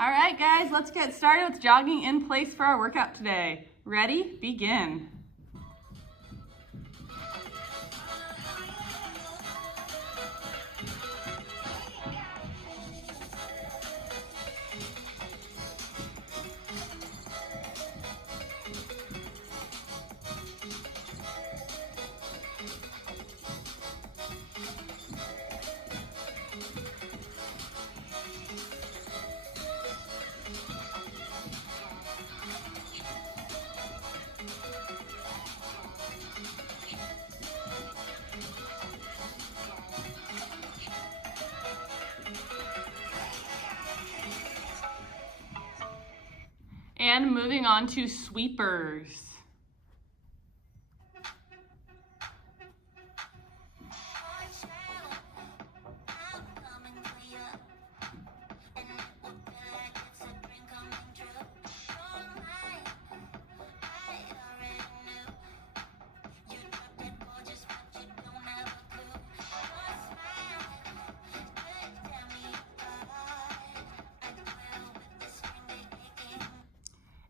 All right, guys, let's get started with jogging in place for our workout today. Ready? Begin. And moving on to sweepers.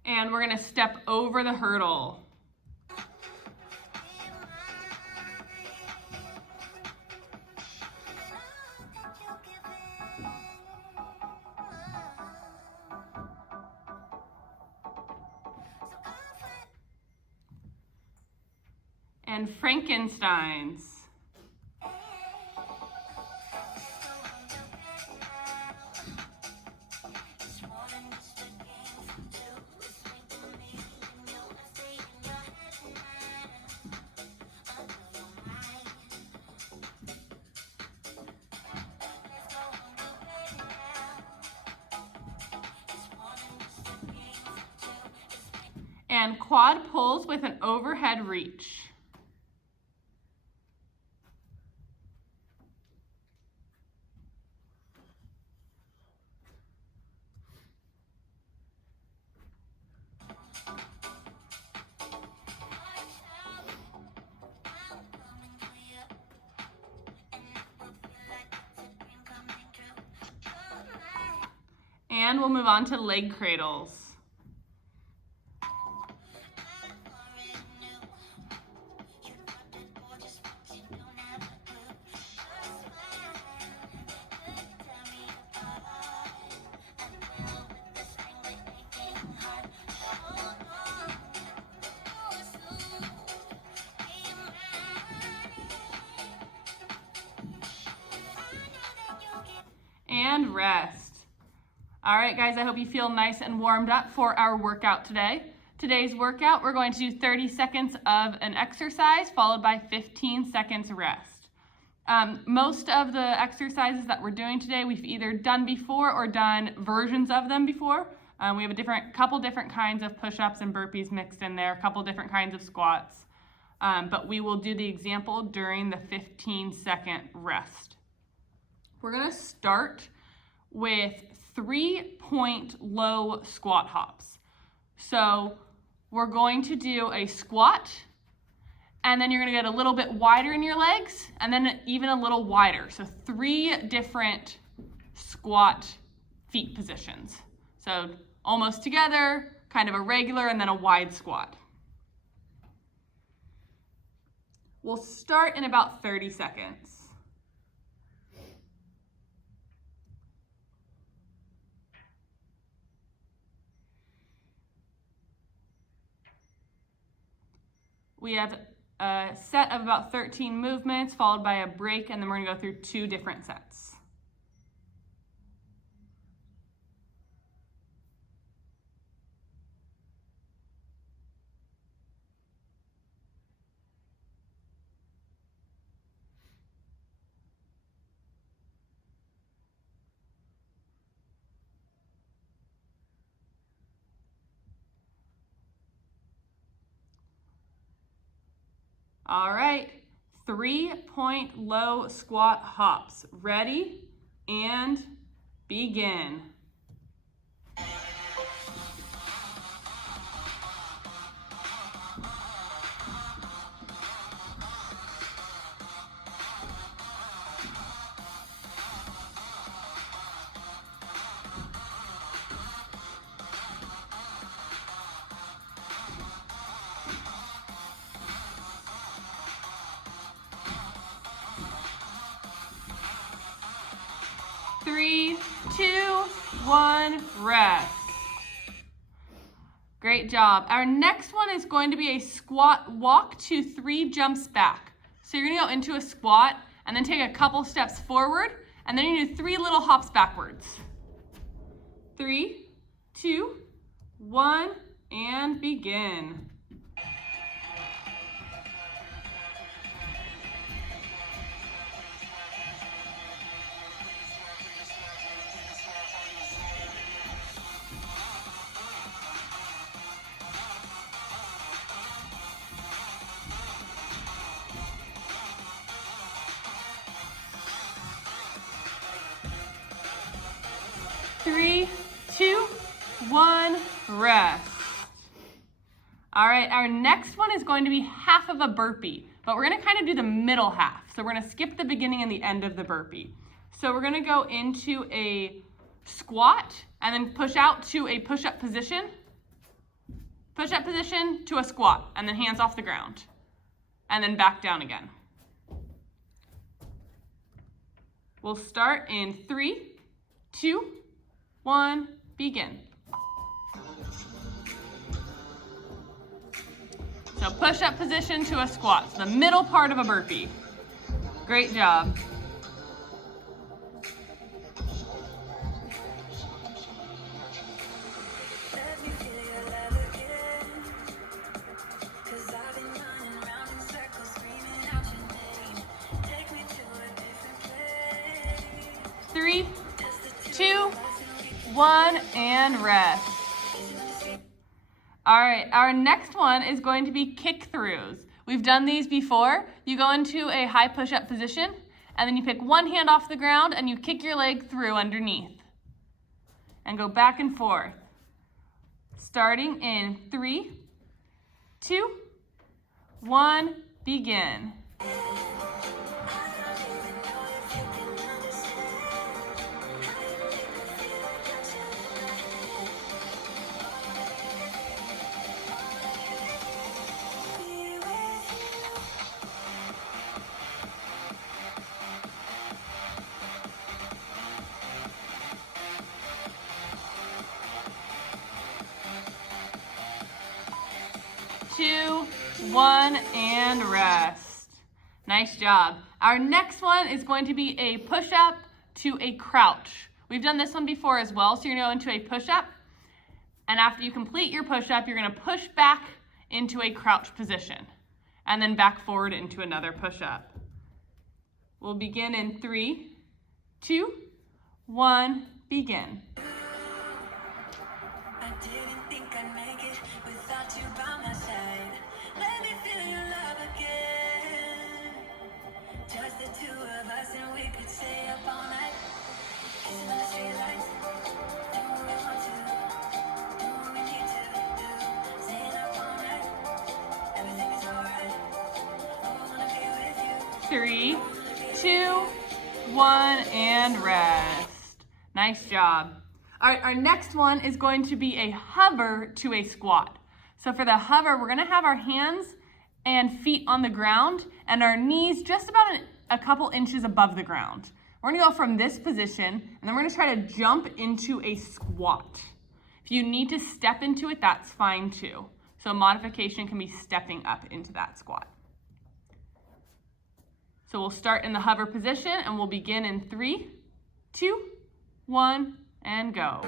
And we're gonna step over the hurdle. And Frankensteins. And quad pulls with an overhead reach. And we'll move on to leg cradles. And rest. All right, guys, I hope you feel nice and warmed up for our workout today. Today's workout, we're going to do 30 seconds of an exercise followed by 15 seconds rest. Most of the exercises that we're doing today, we've either done before or done versions of them before. We have a couple different kinds of push-ups and burpees mixed in there, a couple different kinds of squats. But we will do the example during the 15-second rest. We're gonna start with 3-point low squat hops. So we're going to do a squat, and then you're gonna get a little bit wider in your legs, and then even a little wider. So 3 different squat feet positions. So almost together, kind of a regular, and then a wide squat. We'll start in about 30 seconds. We have a set of about 13 movements followed by a break, and then we're gonna go through 2 different sets. All right, 3-point low squat hops. Ready and begin. 3, 2, 1, rest. Great job. Our next one is going to be a squat walk to 3 jumps back. So you're gonna go into a squat and then take a couple steps forward, and then you do 3 little hops backwards. 3, 2, 1, and begin. Three, 2, 1, rest. All right, our next one is going to be half of a burpee, but we're gonna kind of do the middle half. So we're gonna skip the beginning and the end of the burpee. So we're gonna go into a squat and then push out to a push-up position to a squat, and then hands off the ground, and then back down again. We'll start in 3, 2, 1, begin. So push-up position to a squat, so the middle part of a burpee. Great job. Three, 2, 1, and rest. All right, our next one is going to be kick throughs. We've done these before. You go into a high push-up position, and then you pick one hand off the ground and you kick your leg through underneath. And go back and forth. Starting in 3, 2, 1, begin. Two, 1, and rest. Nice job. Our next one is going to be a push-up to a crouch. We've done this one before as well, so you're gonna go into a push-up, and after you complete your push-up, you're gonna push back into a crouch position, and then back forward into another push-up. We'll begin in 3, 2, 1, begin. Three, 2, 1, and rest. Nice job. All right, our next one is going to be a hover to a squat. So for the hover, we're gonna have our hands and feet on the ground and our knees just about a couple inches above the ground. We're gonna go from this position, and then we're gonna try to jump into a squat. If you need to step into it, that's fine too. So a modification can be stepping up into that squat. So we'll start in the hover position, and we'll begin in 3, 2, 1, and go.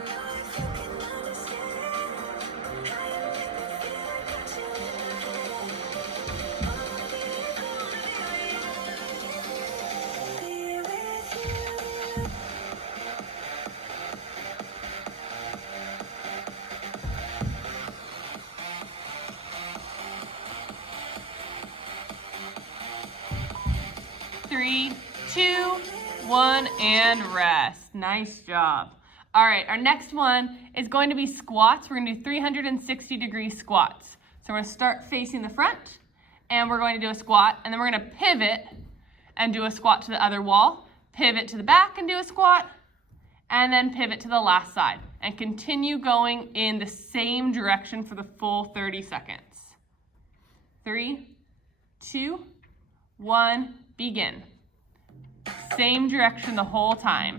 Three, 2, 1, and rest. Nice job. All right, our next one is going to be squats. We're gonna do 360-degree squats. So we're gonna start facing the front, and we're going to do a squat, and then we're gonna pivot and do a squat to the other wall, pivot to the back and do a squat, and then pivot to the last side, and continue going in the same direction for the full 30 seconds. 3, 2, 1, begin. Same direction the whole time.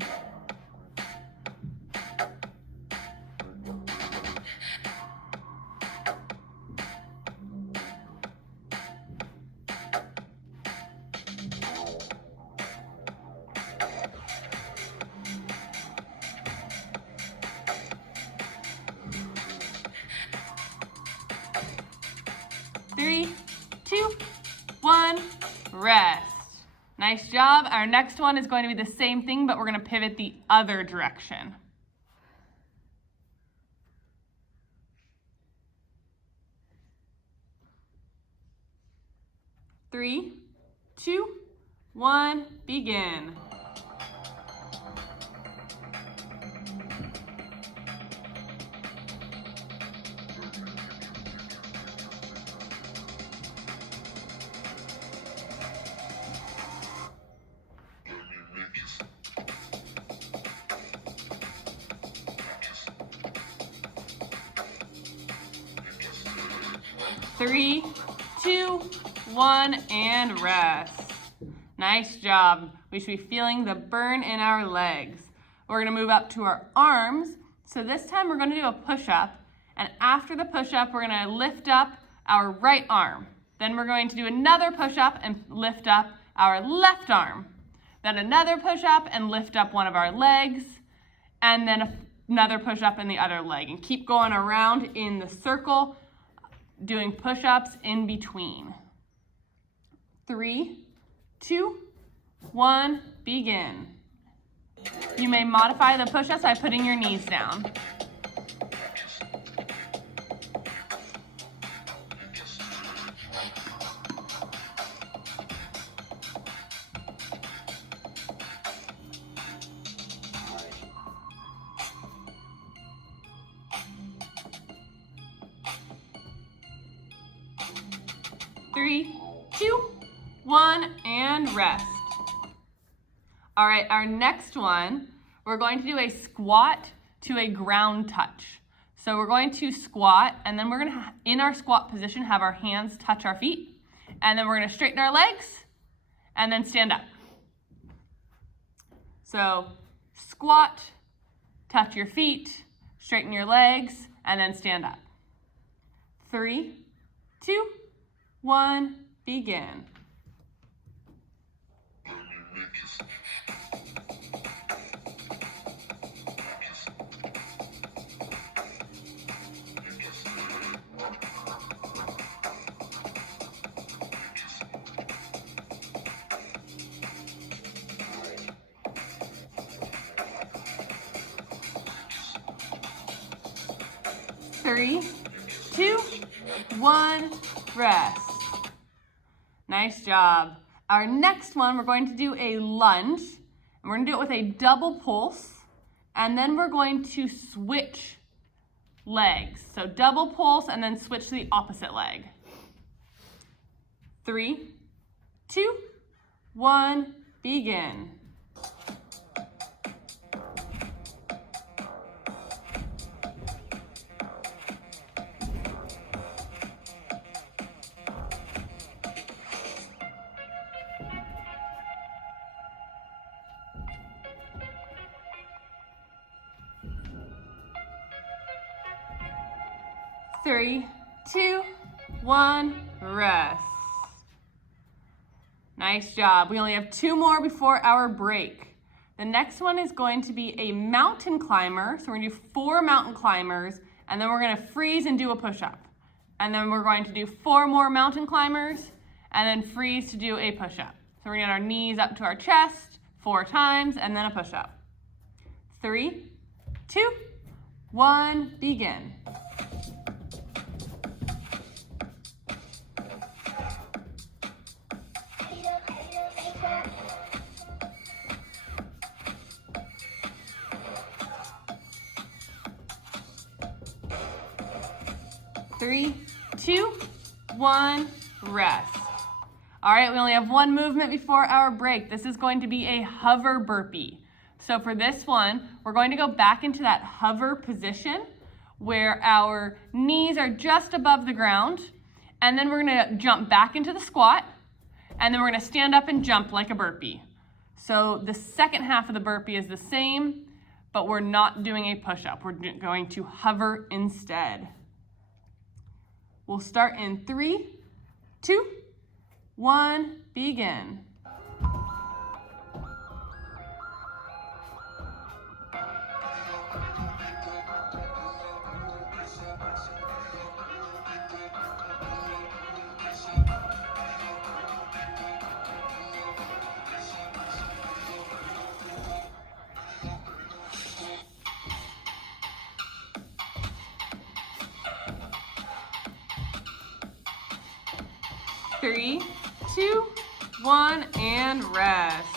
Nice job. Our next one is going to be the same thing, but we're going to pivot the other direction. 3, 2, 1, begin. Three, 2, 1, and rest. Nice job. We should be feeling the burn in our legs. We're gonna move up to our arms. So this time we're gonna do a push-up, and after the push-up, we're gonna lift up our right arm. Then we're going to do another push-up and lift up our left arm. Then another push-up and lift up one of our legs, and then another push-up in the other leg, and keep going around in the circle, doing push-ups in between. 3, 2, 1, begin. You may modify the push-ups by putting your knees down. Three, 2, 1, and rest. All right, our next one, we're going to do a squat to a ground touch. So we're going to squat, and then we're gonna, in our squat position, have our hands touch our feet, and then we're gonna straighten our legs, and then stand up. So squat, touch your feet, straighten your legs, and then stand up. 3, 2, 1, begin. Three, 2, 1, rest. Nice job. Our next one, we're going to do a lunge, and we're gonna do it with a double pulse, and then we're going to switch legs. So double pulse and then switch to the opposite leg. 3, 2, 1, begin. Three, 2, 1, rest. Nice job. We only have 2 more before our break. The next one is going to be a mountain climber. So we're gonna do 4 mountain climbers, and then we're gonna freeze and do a push-up. And then we're going to do 4 more mountain climbers, and then freeze to do a push-up. So we're gonna get our knees up to our chest 4 times, and then a push-up. 3, 2, 1, begin. Three, 2, 1, rest. All right, we only have 1 movement before our break. This is going to be a hover burpee. So for this one, we're going to go back into that hover position where our knees are just above the ground, and then we're gonna jump back into the squat, and then we're gonna stand up and jump like a burpee. So the second half of the burpee is the same, but we're not doing a push-up. We're going to hover instead. We'll start in 3, 2, 1, begin. 3, 2, 1, and rest.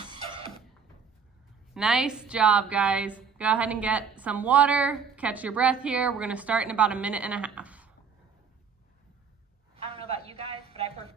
Nice job, guys. Go ahead and get some water, catch your breath here. We're gonna start in about a minute and a half. I don't know about you guys, but I prefer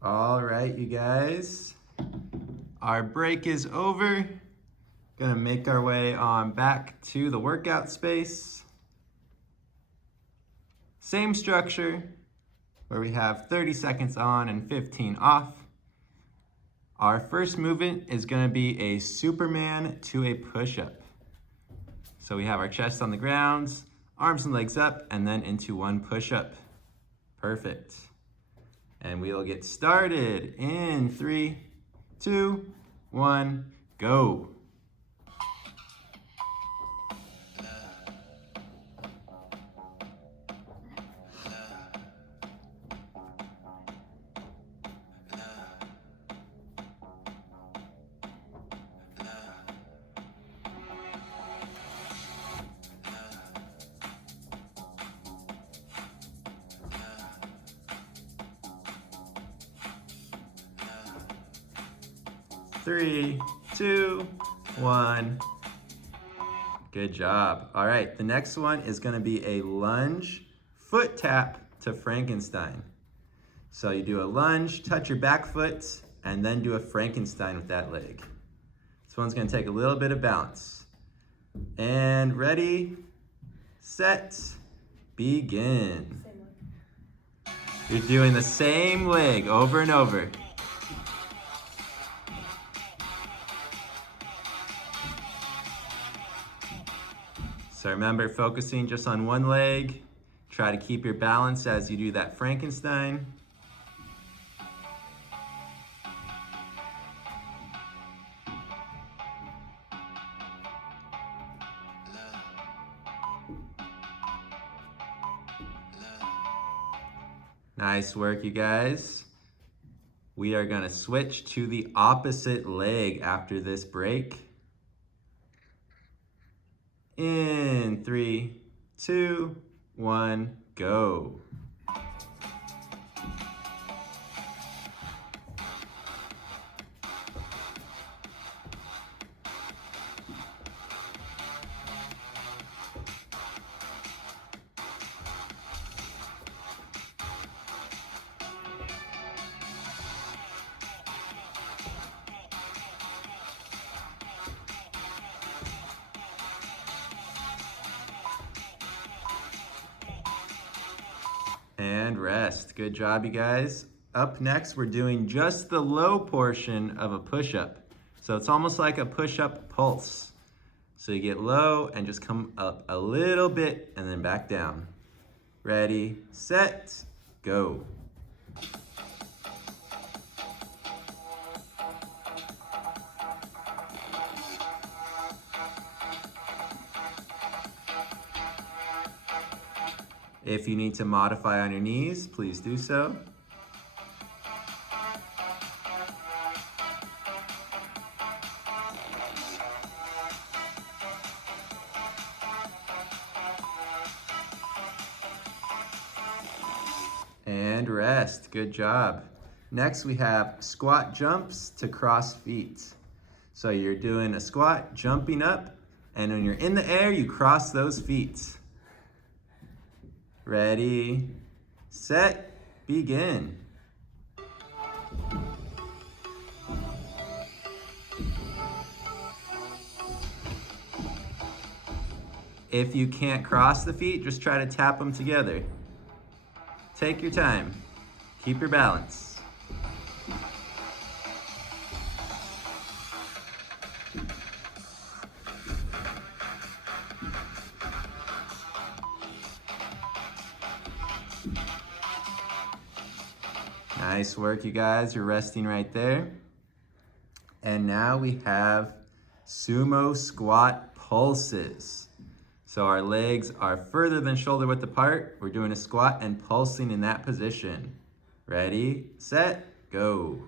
All right, you guys, our break is over. Gonna make our way on back to the workout space. Same structure where we have 30 seconds on and 15 off. Our first movement is gonna be a Superman to a push-up. So we have our chest on the ground, arms and legs up, and then into one push-up. Perfect. And we'll get started in 3, 2, 1, go. Three, two, one. Good job. All right, the next one is gonna be a lunge foot tap to Frankenstein. So you do a lunge, touch your back foot, and then do a Frankenstein with that leg. This one's gonna take a little bit of balance. And ready, set, begin. You're doing the same leg over and over. So remember, focusing just on one leg. Try to keep your balance as you do that Frankenstein. Nice work, you guys. We are gonna switch to the opposite leg after this break. In 3, 2, 1, go. And rest. Good job, you guys. Up next, we're doing just the low portion of a push-up. So it's almost like a push-up pulse. So you get low and just come up a little bit and then back down. Ready, set, go. If you need to modify on your knees, please do so. And rest. Good job. Next, we have squat jumps to cross feet. So you're doing a squat, jumping up, and when you're in the air, you cross those feet. Ready, set, begin. If you can't cross the feet, just try to tap them together. Take your time. Keep your balance. Nice work, you guys. You're resting right there. And now we have sumo squat pulses. So our legs are further than shoulder width apart. We're doing a squat and pulsing in that position. Ready, set, go.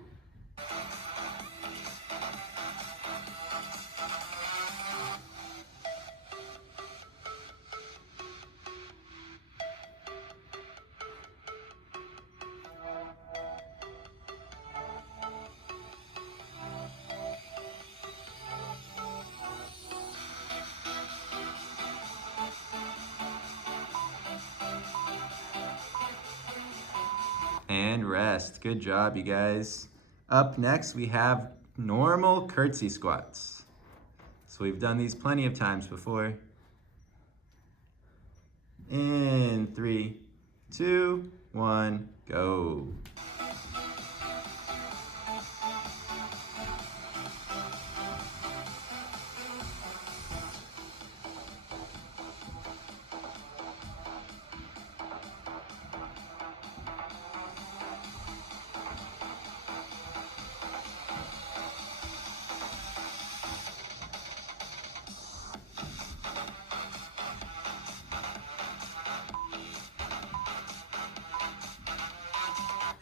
And rest. Good job, you guys. Up next, we have normal curtsy squats. So we've done these plenty of times before. In 3, 2, 1, go.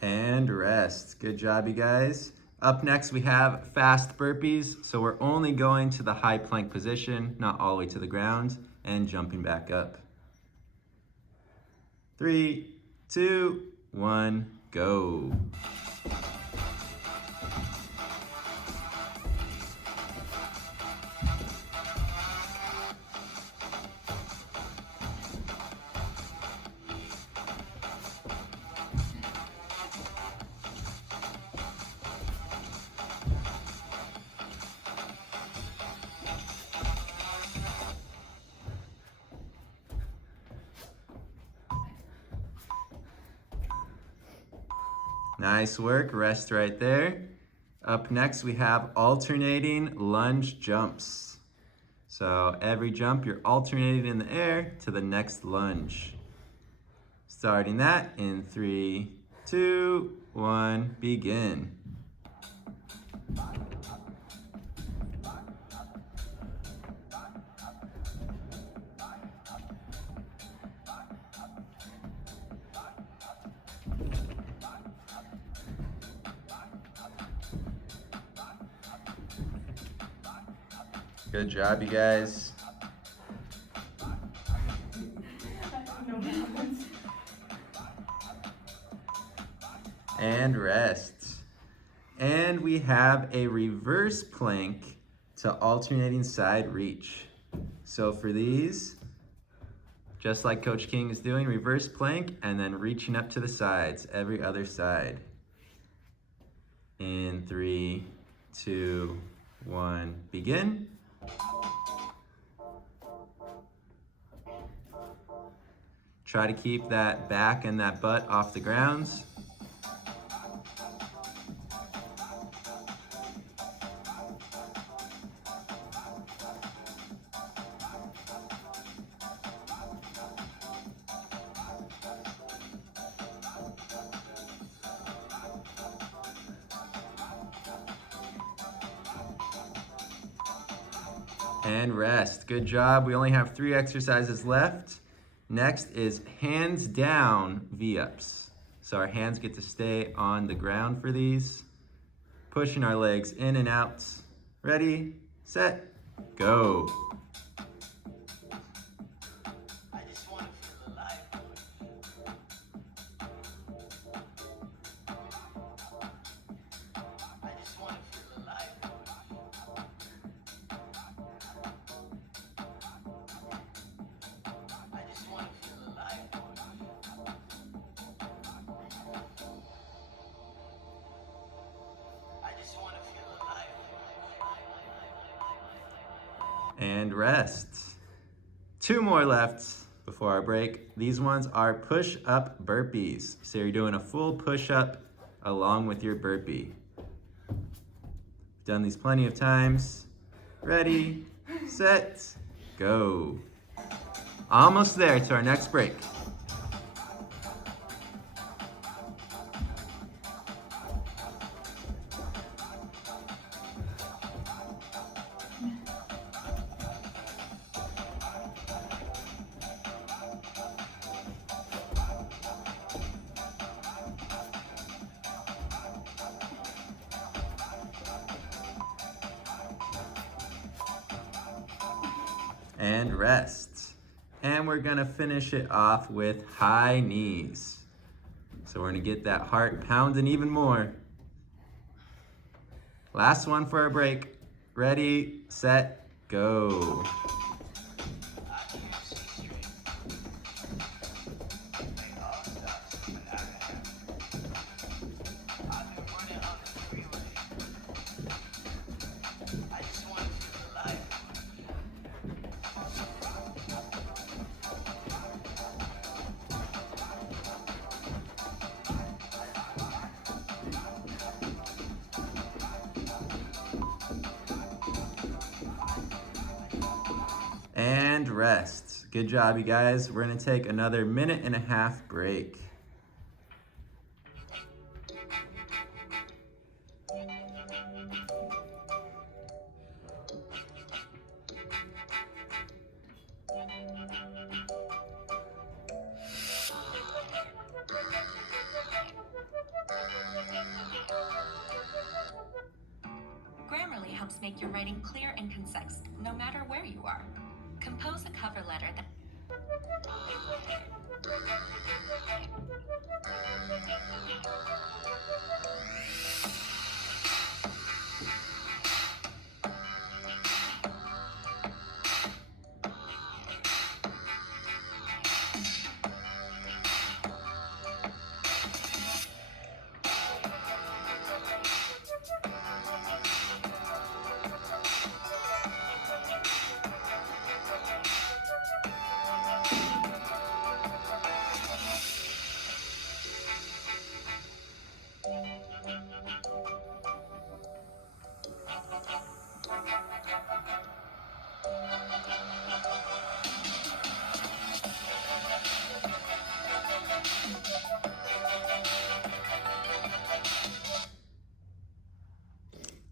And rest. Good job, you guys. Up next, we have fast burpees. So we're only going to the high plank position, not all the way to the ground, and jumping back up. 3, 2, 1, go. Nice work, rest right there. Up next, we have alternating lunge jumps. So every jump, you're alternating in the air to the next lunge. Starting that in 3, 2, 1, begin. Good job, you guys. And rest. And we have a reverse plank to alternating side reach. So for these, just like Coach King is doing, reverse plank and then reaching up to the sides, every other side. In 3, 2, 1, begin. Try to keep that back and that butt off the ground. And rest. Good job. We only have 3 exercises left. Next is hands down V-ups. So our hands get to stay on the ground for these. Pushing our legs in and out. Ready, set, go. And rest. 2 more left before our break. These ones are push-up burpees. So you're doing a full push-up along with your burpee. Done these plenty of times. Ready, set, go. Almost there to our next break. And rest. And we're gonna finish it off with high knees. So we're gonna get that heart pounding even more. Last one for our break. Ready, set, go. And rest. Good job, you guys. We're gonna take another 1.5-minute break. Grammarly helps make your writing clear and concise, no matter where you are. Compose a cover letter that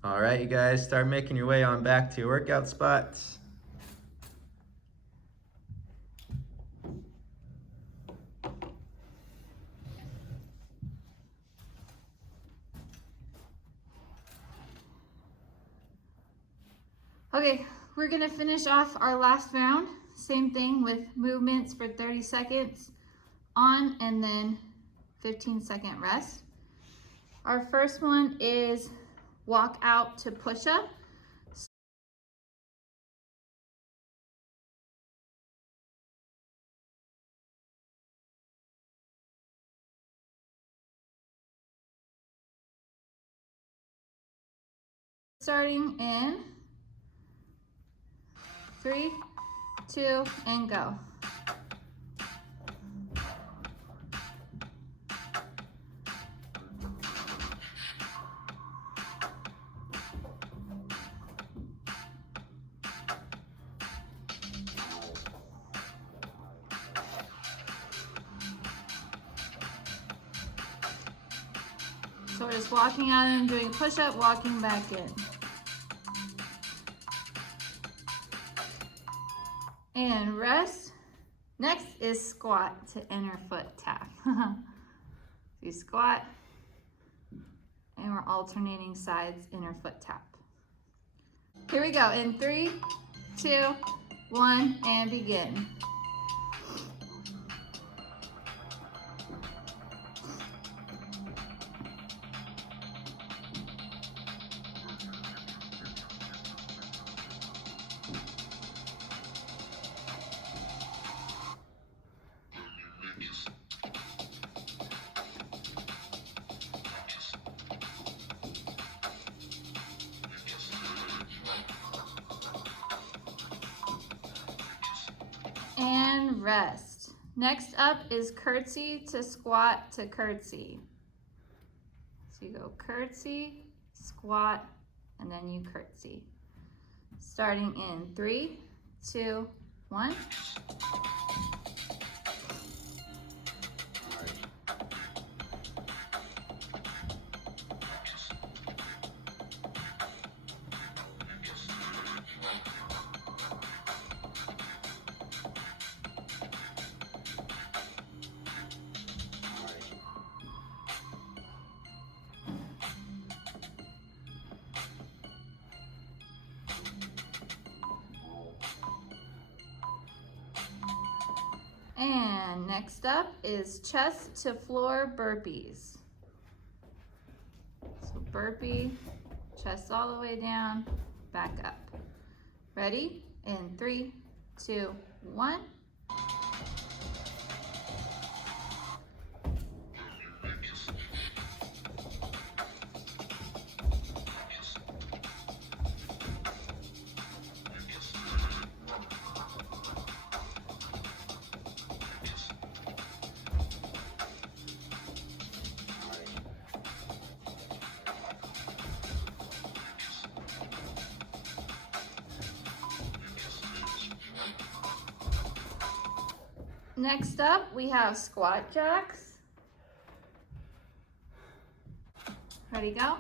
All right, you guys, start making your way on back to your workout spots. Okay, we're gonna finish off our last round. Same thing with movements for 30 seconds on and then 15-second rest. Our first one is walk out to push up. Starting in 3, 2, and go. So we're just walking out and doing a push-up, walking back in. And rest. Next is squat to inner foot tap. So you squat, and we're alternating sides, inner foot tap. Here we go, in 3, 2, 1, and begin. And rest. Next up is curtsy to squat to curtsy. So you go curtsy, squat, and then you curtsy. Starting in 3, 2, 1. And next up is chest to floor burpees. So burpee, chest all the way down, back up. Ready? In 3, 2, 1. Next up, we have squat jacks. Ready, go?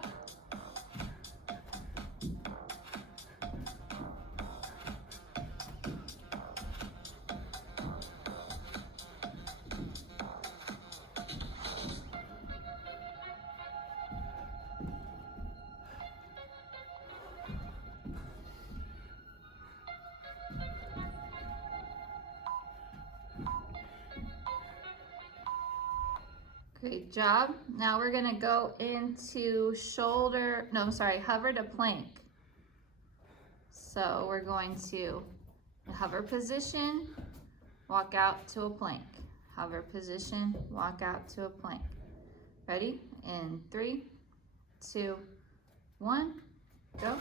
Great job. Now we're gonna go into hover to plank. So we're going to hover position, walk out to a plank. Hover position, walk out to a plank. Ready? In 3, 2, 1, go.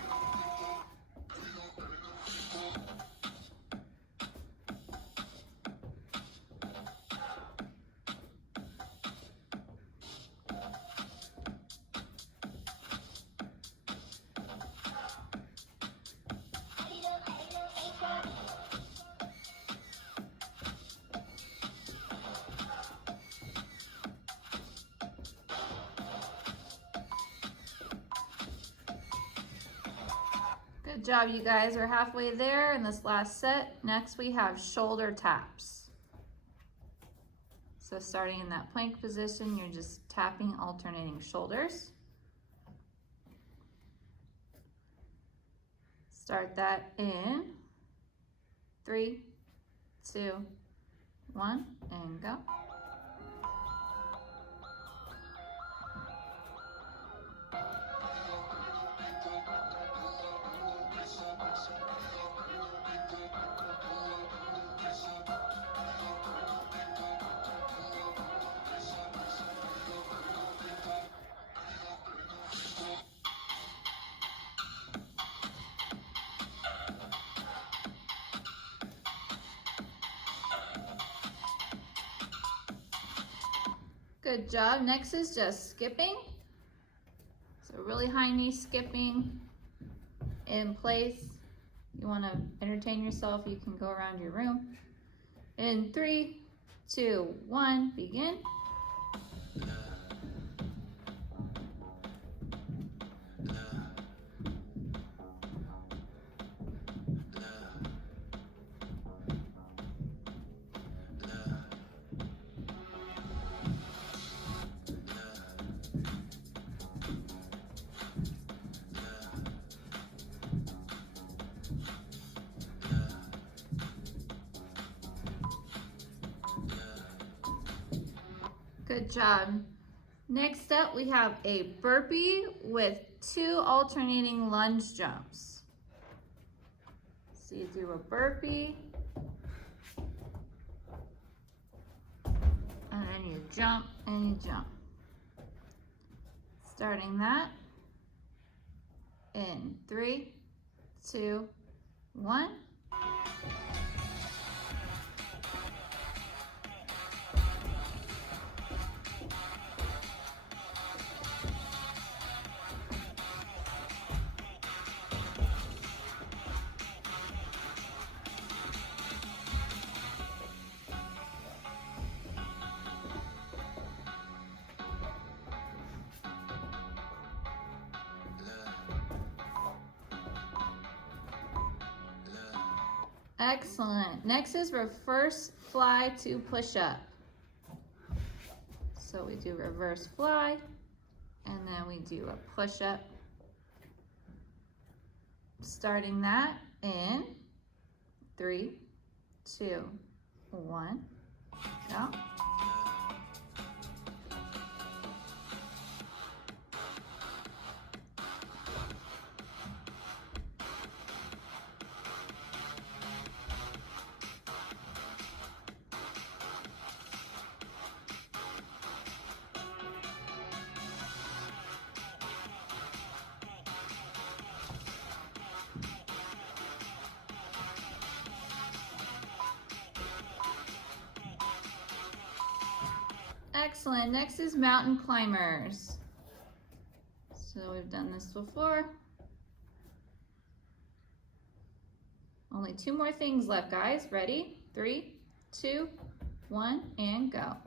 Good job, you guys. We're halfway there in this last set. Next, we have shoulder taps. So starting in that plank position, you're just tapping, alternating shoulders. Start that in 3, 2, 1, and go. Good job. Next is just skipping. So really high knee skipping in place. You want to entertain yourself, you can go around your room. In 3, 2, 1, begin. Good job. Next up, we have a burpee with 2 alternating lunge jumps. So you do a burpee, and then you jump and you jump. Starting that in 3, 2, 1. Excellent. Next is reverse fly to push up. So we do reverse fly, and then we do a push up. Starting that in 3, 2, 1, go. Excellent. Next is mountain climbers. So we've done this before. Only 2 more things left, guys. Ready? 3, 2, 1, and go.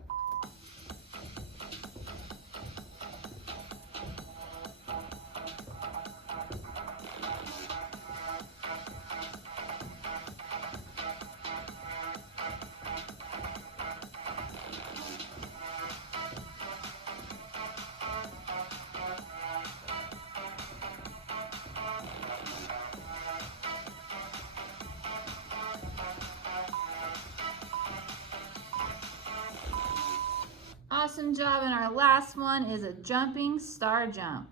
Awesome job, and our last one is a jumping star jump.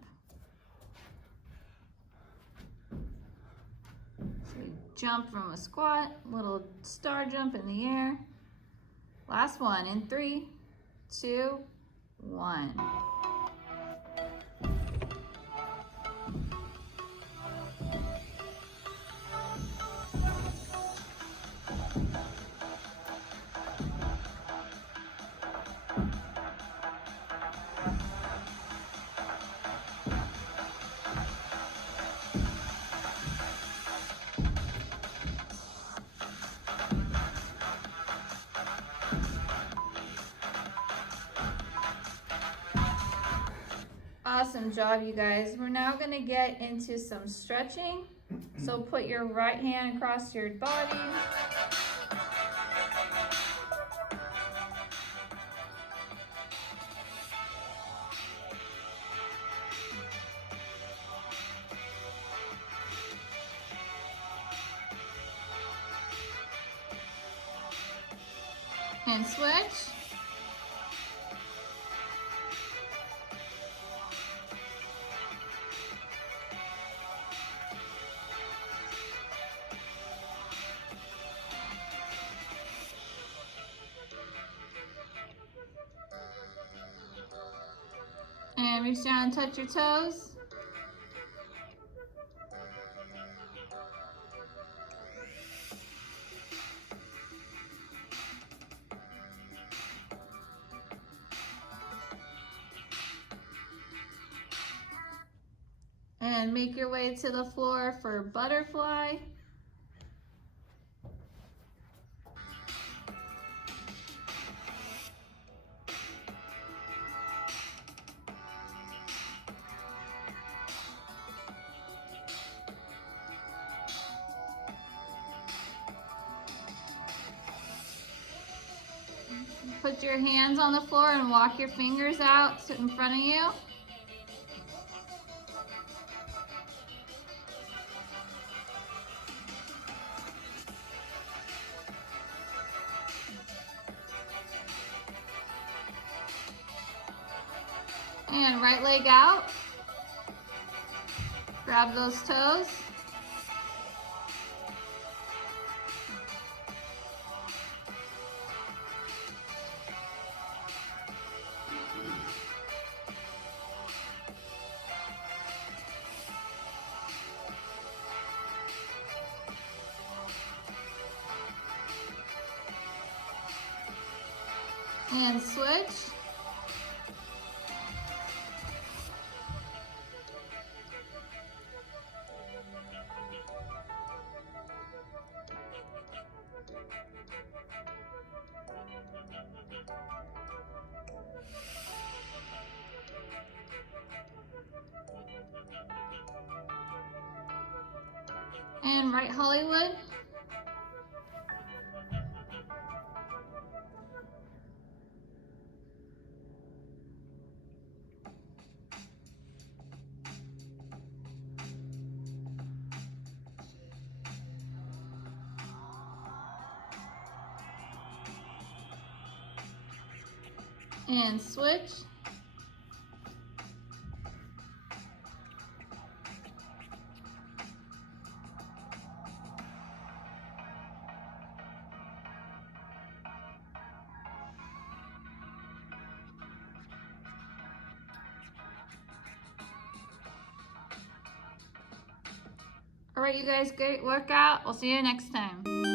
So we jump from a squat, little star jump in the air. Last one in 3, 2, 1. Awesome job, you guys. We're now going to get into some stretching. So put your right hand across your body. And switch. And reach down and touch your toes. And make your way to the floor for butterfly. Put your hands on the floor and walk your fingers out in front of you. And right leg out. Grab those toes. And switch. And right Hollywood. And switch. All right, you guys, great workout. We'll see you next time.